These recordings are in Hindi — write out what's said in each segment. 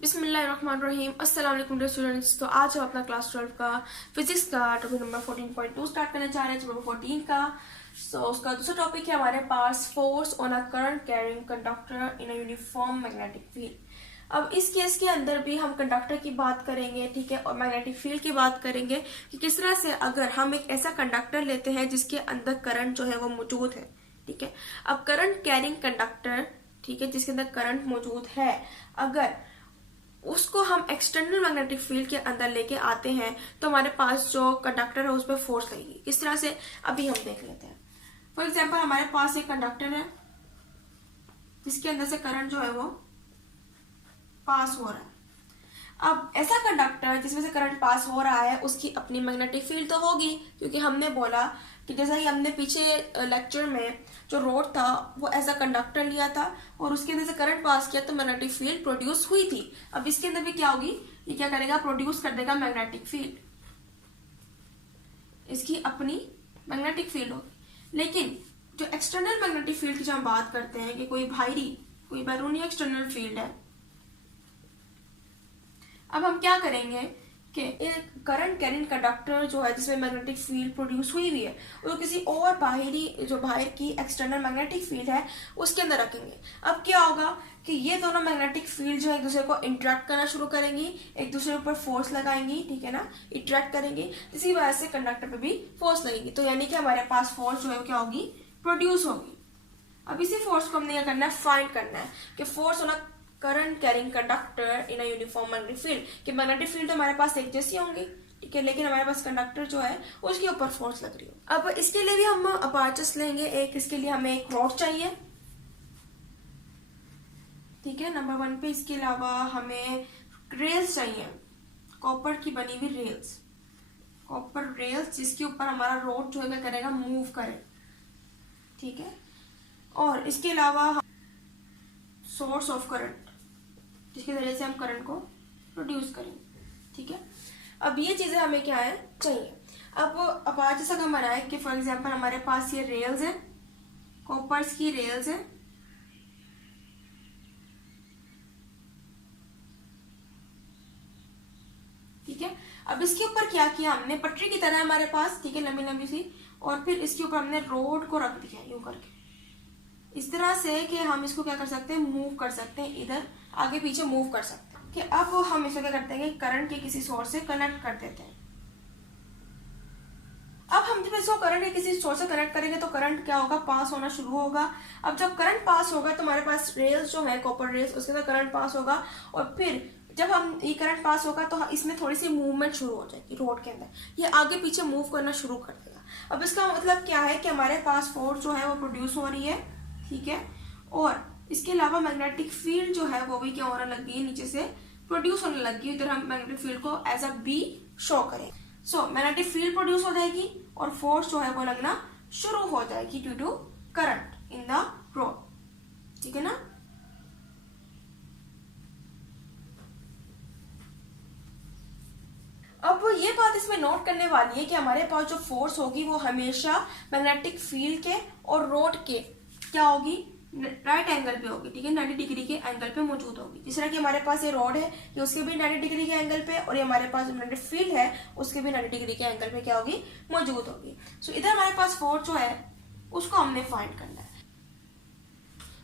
बिस्मिल्लाहिर्रहमानिर्रहीम। अस्सलाम वालेकुम डियर स्टूडेंट्स। तो आज हम अपना क्लास 12 का फिजिक्स का टॉपिक नंबर 14.2 स्टार्ट करने जा रहे हैं, नंबर 14 का। उसका दूसरा टॉपिक है हमारे पास force on a current carrying conductor in a uniform magnetic field. अब इस केस के अंदर भी हम कंडक्टर की बात करेंगे, ठीक है, और मैग्नेटिक फील्ड की बात करेंगे कि किस तरह से अगर हम एक ऐसा कंडक्टर लेते हैं जिसके अंदर करंट जो है वो मौजूद है, ठीक है। अब करंट कैरिंग कंडक्टर, ठीक है, जिसके अंदर करंट मौजूद है, अगर उसको हम एक्सटर्नल मैग्नेटिक फील्ड के अंदर लेके आते हैं तो हमारे पास जो कंडक्टर है उस पर फोर्स लगेगी। किस तरह से अभी हम देख लेते हैं। फॉर एग्जाम्पल हमारे पास एक कंडक्टर है जिसके अंदर से करंट जो है वो पास हो रहा है। अब ऐसा कंडक्टर जिसमें से करंट पास हो रहा है उसकी अपनी मैग्नेटिक फील्ड तो होगी, क्योंकि हमने बोला कि जैसा ही हमने पीछे लेक्चर में जो रोड था वो ऐसा कंडक्टर लिया था और उसके अंदर से करंट पास किया तो मैग्नेटिक फील्ड प्रोड्यूस हुई थी। अब इसके अंदर भी क्या होगी, ये क्या करेगा, प्रोड्यूस कर देगा मैग्नेटिक फील्ड, इसकी अपनी मैग्नेटिक फील्ड होगी। लेकिन जो एक्सटर्नल मैग्नेटिक फील्ड की जो हम बात करते हैं कि कोई बैरूनी एक्सटर्नल फील्ड है। अब हम क्या करेंगे कि एक करंट कैरिंग कंडक्टर जो है जिसमें मैग्नेटिक फील्ड प्रोड्यूस हुई है वो किसी और बाहर की एक्सटर्नल मैग्नेटिक फील्ड है उसके अंदर रखेंगे। अब क्या होगा कि ये दोनों मैग्नेटिक फील्ड जो है एक दूसरे को इंटरेक्ट करना शुरू करेंगी, एक दूसरे के ऊपर फोर्स लगाएंगी, ठीक है ना, इंटरेक्ट करेंगी, इसी वजह से कंडक्टर पे भी फोर्स लगेगी। तो यानी कि हमारे पास फोर्स जो है क्या होगी, प्रोड्यूस होगी। अब इसी फोर्स को हमने क्या करना है, फाइंड करना है कि फोर्स होना current carrying conductor in a uniform magnetic field, कि मैग्नेटिक फील्ड तो हमारे पास एक जैसी होंगी, ठीक है, लेकिन हमारे पास कंडक्टर जो है उसके ऊपर फोर्स लग रही हो। अब इसके लिए भी हम अपार्चस लेंगे एक, इसके लिए हमें एक रॉड चाहिए, ठीक है, नंबर 1 पे। इसके अलावा हमें रेल्स चाहिए, कॉपर की बनी हुई रेल्स, कॉपर रेल्स जिसके ऊपर हमारा रोड जो है क्या करेगा, मूव करे, ठीक है। और इसके अलावा सोर्स ऑफ करंट जिसके जरिए से हम करंट को प्रोड्यूस करेंगे, ठीक है। अब ये चीजें हमें क्या है, चाहिए। अब आज जैसा हम बनाए कि फॉर एग्जांपल हमारे पास ये रेल्स है, कॉपर्स की रेल्स है, ठीक है। अब इसके ऊपर क्या किया हमने, पटरी की तरह हमारे पास, ठीक है, लंबी लंबी सी, और फिर इसके ऊपर हमने रोड को रख दिया यूं करके, इस तरह से कि हम इसको क्या कर सकते हैं, मूव कर सकते हैं, इधर आगे पीछे मूव कर सकते हैं। कि अब हम इसको क्या करते हैं, करंट के किसी सोर्स से कनेक्ट कर देते हैं। अब हम जब इसको करंट के किसी सोर्स से कनेक्ट करेंगे तो करंट क्या होगा, पास होना शुरू होगा। अब जब करंट पास होगा तो हमारे पास रेल्स जो है, कॉपर रेल्स, उसके अंदर करंट पास होगा, और फिर जब हम ये करंट पास होगा तो इसमें थोड़ी सी मूवमेंट शुरू हो जाएगी रोड के अंदर, ये आगे पीछे मूव करना शुरू कर देगा। अब इसका मतलब क्या है कि हमारे पास फोर्स जो है वो प्रोड्यूस हो रही है, ठीक है, और इसके अलावा मैग्नेटिक फील्ड जो है वो भी क्या होने लगी है, नीचे से प्रोड्यूस होने लगी है। इधर हम मैग्नेटिक फील्ड को एज अ बी शो करें। सो मैग्नेटिक फील्ड प्रोड्यूस हो जाएगी और फोर्स जो है वो लगना शुरू हो जाएगी due to current in the road, ठीक है ना। अब ये बात इसमें नोट करने वाली है कि हमारे पास जो फोर्स होगी वो हमेशा मैग्नेटिक फील्ड के और रोड के क्या होगी, राइट एंगल पे होगी, ठीक है, 90 डिग्री के एंगल पे मौजूद होगी। जिस तरह कि हमारे पास ये रोड है, ये उसके भी 90 डिग्री के एंगल पे, और ये हमारे पास मैग्नेटिक फील्ड है उसके भी 90 डिग्री के एंगल पे क्या होगी, मौजूद होगी। सो इधर हमारे पास फोर्स जो है उसको हमने फाइंड करना है।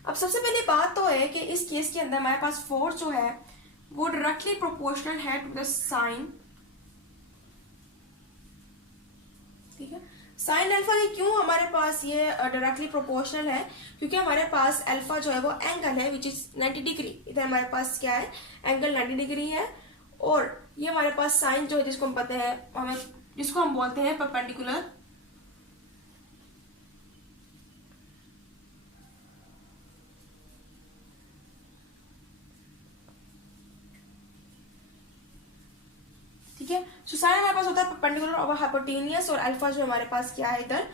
अब सबसे पहले बात तो है कि इस केस के अंदर हमारे पास फोर्स जो है वो डायरेक्टली प्रोपोर्शनल है टू द साइन, ठीक है। साइन अल्फा की क्यों हमारे पास ये डायरेक्टली प्रोपोर्शनल है, क्योंकि हमारे पास अल्फा जो है वो एंगल है विच इज 90 डिग्री। इधर हमारे पास क्या है, एंगल 90 डिग्री है, और ये हमारे पास साइन जो है जिसको हम पता है, हमें जिसको हम बोलते हैं परपेंडिकुलर, ठीक है। सो साइन हमारे पास होता है परपेंडिकुलर और हाइपोटेनियस, और अल्फा जो हमारे पास क्या है इधर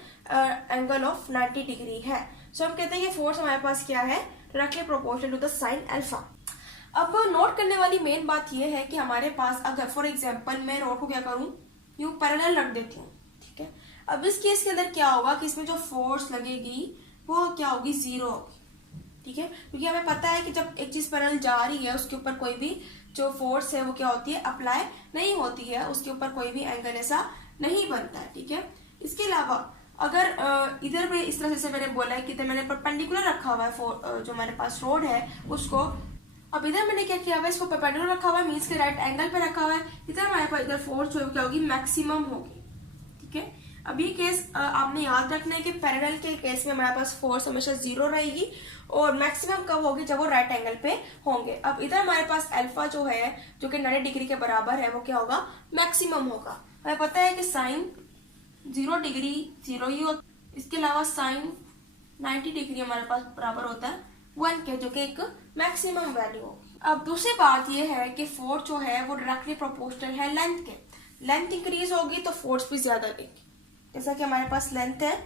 एंगल ऑफ 90 डिग्री है। सो हम कहते हैं कि फोर्स हमारे पास क्या है, directly proportional to the sine alpha. अब नोट करने वाली मेन बात यह है कि हमारे पास अगर फॉर एग्जांपल मैं रोड को क्या करूं, यूं पैरेलल रख देती हूँ, ठीक है। अब इस केस के अंदर क्या होगा कि इसमें जो फोर्स लगेगी वो क्या होगी, जीरो होगी, ठीक है, क्योंकि हमें पता है कि जब एक चीज पैरेलल जा रही है उसके ऊपर कोई भी जो फोर्स है वो क्या होती है, अप्लाई नहीं होती है, उसके ऊपर कोई भी एंगल ऐसा नहीं बनता है। ठीक है, इसके अलावा अगर इधर में इस तरह से मैंने बोला है कि इधर मैंने परपेंडिकुलर रखा हुआ है जो हमारे पास रोड है उसको, अब इधर मैंने क्या किया हुआ है, इसको परपेंडिकुलर रखा हुआ है, मीन्स के राइट एंगल पे रखा हुआ है, इधर हमारे पास इधर फोर्स जो क्या होगी, मैक्सिमम होगी। ठीक है, अब ये केस आपने याद रखना है कि पैरेलल के केस में हमारे पास फोर्स हमेशा 0 रहेगी और मैक्सिमम कब होगी, जब वो राइट एंगल पे होंगे। अब इधर हमारे पास अल्फा जो है जो कि 90 डिग्री के बराबर है वो क्या होगा, मैक्सिमम होगा। हमें पता है कि साइन 0 डिग्री 0 ही होता है, इसके अलावा साइन 90 डिग्री हमारे पास बराबर होता है 1 के, जो कि एक मैक्सिमम वैल्यू होगी। अब दूसरी बात ये है कि फोर्स जो है वो डायरेक्टली प्रोपोर्शनल है लेंथ के, लेंथ इंक्रीज होगी तो फोर्स भी ज्यादा देगी। जैसा कि हमारे पास लेंथ है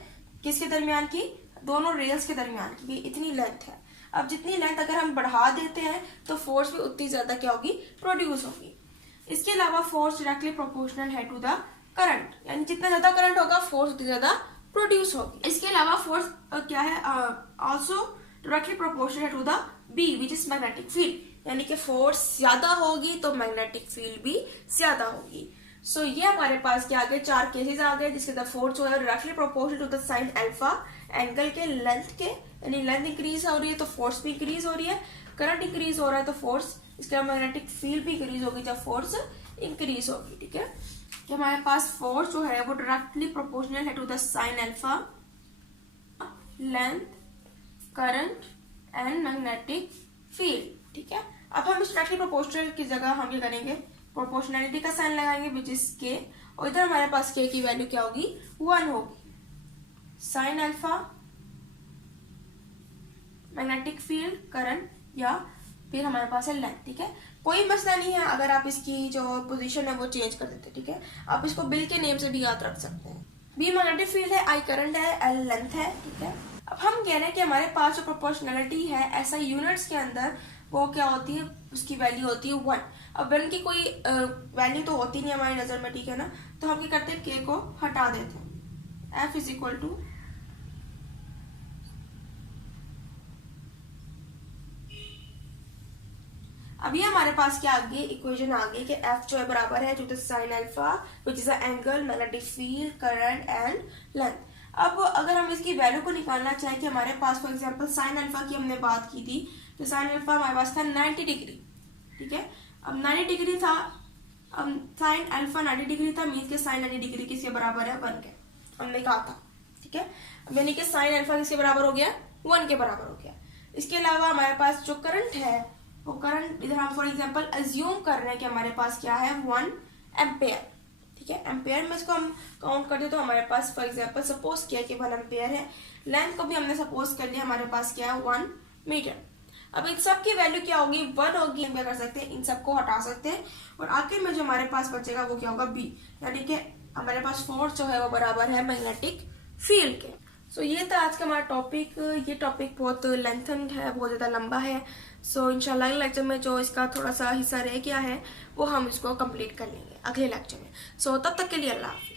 किसके दरमियान की, दोनों रेल्स के दरमियान की, इतनी लेंथ है। अब जितनी लेंथ अगर हम बढ़ा देते हैं तो फोर्स भी उतनी ज्यादा क्या होगी, प्रोड्यूस होगी। इसके अलावा फोर्स डायरेक्टली प्रोपोर्शनल है टू द करंट, यानी जितना ज्यादा करंट होगा फोर्स उतनी ज्यादा प्रोड्यूस होगी। इसके अलावा फोर्स क्या है, ऑल्सो डायरेक्टली प्रोपोर्शनल है to the B which is magnetic field, यानी कि फोर्स ज्यादा होगी तो मैग्नेटिक फील्ड भी ज्यादा होगी। सो ये हमारे पास क्या आ गए, 4 केसेस आ गए जिसके अंदर फोर्स जो है directly proportional to the sine alpha, angle के लेंथ के, यानी लेंथ इंक्रीज हो रही है तो फोर्स भी इंक्रीज हो रही है, करंट इंक्रीज हो रहा है तो फोर्स, इसके अलावा मैग्नेटिक फील्ड भी इंक्रीज होगी जब फोर्स इंक्रीज होगी। ठीक है, कि हमारे पास फोर्स जो है वो डायरेक्टली प्रोपोर्शनल है to the sine alpha, length, current and magnetic field. ठीक है, अब हम इस डायरेक्टली प्रोपोर्शनल की जगह हम क्या करेंगे, प्रोपोर्शनलिटी का साइन लगाएंगे विच इज के, और इधर हमारे पास के की वैल्यू क्या होगी, 1 होगी। Sine alpha, magnetic field, current, या फिर हमारे पास है लेंथ। ठीक है, कोई मसला नहीं है अगर आप इसकी जो पोजीशन है वो चेंज कर देते। ठीक है, आप इसको बिल के नेम से भी याद रख सकते हैं। बी मैग्नेटिक फील्ड है, आई करंट है, एल लेंथ है। ठीक है, अब हम कह रहे हैं कि हमारे पास जो प्रोपोर्शनलिटी है ऐसा यूनिट्स के अंदर वो क्या होती है, उसकी वैल्यू होती है 1। अब 1 की कोई वैल्यू तो होती नहीं हमारी नजर में। ठीक है ना, तो हम क्या करते हैं, के को हटा देते हैं। एफ इज इक्वल टू अभी हमारे पास क्या आ गई, इक्वेशन आ गई कि एफ जो है बराबर है to the sine alpha which is angle, magnetic field, current and length. अब अगर हम इसकी वैल्यू को निकालना चाहें कि हमारे पास फॉर एग्जांपल साइन अल्फा की हमने बात की थी, तो साइन अल्फा हमारे पास था 90 डिग्री। ठीक है, अब 90 डिग्री था, अब साइन अल्फा 90 डिग्री था, मीन्स के साइन 90 डिग्री किसके बराबर है, 1 के, हमने कहा था। ठीक है, अब यानी कि साइन अल्फा किसके बराबर हो गया, 1 के बराबर हो गया। इसके अलावा हमारे पास जो करंट है वो करंट, इधर हम फॉर एग्जांपल अज्यूम कर रहे हैं कि हमारे पास क्या है, 1 एम्पेयर। ठीक है, एम्पेयर में इसको हम काउंट करते तो हमारे पास फॉर एग्जांपल सपोज किया कि 1 एम्पेयर है, लेंथ को भी हमने सपोज कर लिया हमारे पास क्या है, 1 मीटर। अब इन सब की वैल्यू क्या होगी, 1 होगी। हम क्या कर सकते हैं, इन सबको हटा सकते हैं और आखिर में जो हमारे पास बचेगा वो क्या होगा, बी, यानी कि हमारे पास फोर्स जो है वो बराबर है मैग्नेटिक फील्ड के। सो ये था आज का हमारा टॉपिक। ये टॉपिक बहुत लेंथन है, बहुत ज़्यादा लंबा है। सो इंशाल्लाह अगले लेक्चर में जो इसका थोड़ा सा हिस्सा रह गया है वो हम इसको कंप्लीट कर लेंगे अगले लेक्चर में। सो तब तक के लिए अल्लाह हाफिज़।